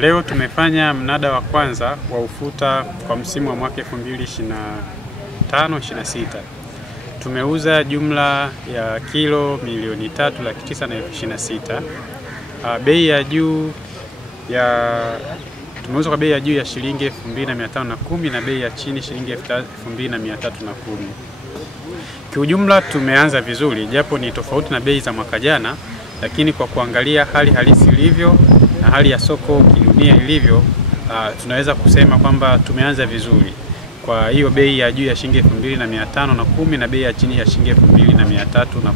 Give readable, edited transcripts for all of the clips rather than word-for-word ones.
Leo tumefanya mnada wa kwanza wa ufuta kwa msimu wa mwaka 2025-26. Tumeuza jumla ya kilo milioni 3,926,000. Bei ya juu tumeuza kwa bei ya juu ya shilingi 2,510 na bei ya chini shilingi 2,310. Kiujumla tumeanza vizuri, japo ni tofauti na bei za mwaka jana, lakini kwa kuangalia hali halisi ilivyo na hali ya soko kidunia ilivyo, tunaweza kusema kwamba tumeanza vizuri. Kwa hiyo bei ya juu ya shilingi 2,510 na bei ya chini ya shilingi 2,310.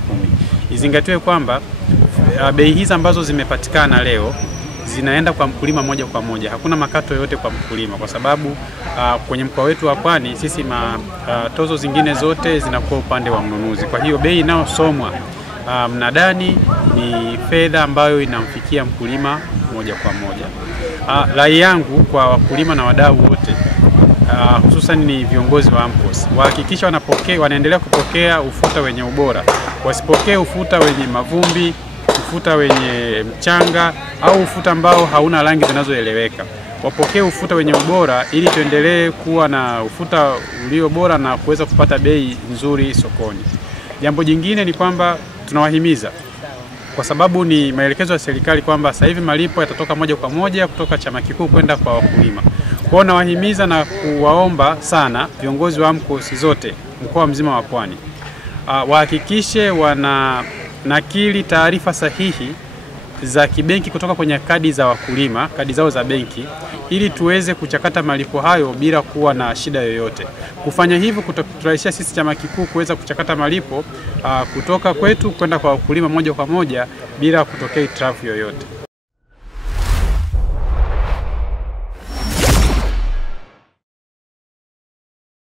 Izingatiwe kwamba bei hizi ambazo zimepatikana leo zinaenda kwa mkulima moja kwa moja. Hakuna makato yote kwa mkulima, kwa sababu kwenye mkoa wetu wa Pwani sisi tozo zingine zote zinakuwa upande wa mnunuzi. Kwa hiyo bei inayosomwa mnadani ni fedha ambayo inamfikia mkulima moja kwa moja. Rai yangu kwa wakulima na wadau wote, hususan ni viongozi wa AMCOS, wahakikisha wanaendelea kupokea ufuta wenye ubora. Wasipokee ufuta wenye mavumbi, ufuta wenye mchanga au ufuta ambao hauna rangi zinazoeleweka. Wapokee ufuta wenye ubora ili tuendelee kuwa na ufuta ulio bora na kuweza kupata bei nzuri sokoni. Jambo jingine ni kwamba tunawahimiza, kwa sababu ni maelekezo ya serikali kwamba sasa hivi malipo yatatoka moja kwa moja kutoka chama kikuu kwenda kwa wakulima. Kwa hiyo nawahimiza na kuwaomba sana viongozi wa AMCOS zote mkoa mzima wa Pwani, wahakikishe wananakili taarifa sahihi za kibenki kutoka kwenye kadi za wakulima, kadi zao za benki, ili tuweze kuchakata malipo hayo bila kuwa na shida yoyote. Kufanya hivyo kuturahisishia sisi chama kikuu kuweza kuchakata malipo kutoka kwetu kwenda kwa wakulima moja kwa moja bila kutokea hitilafu yoyote.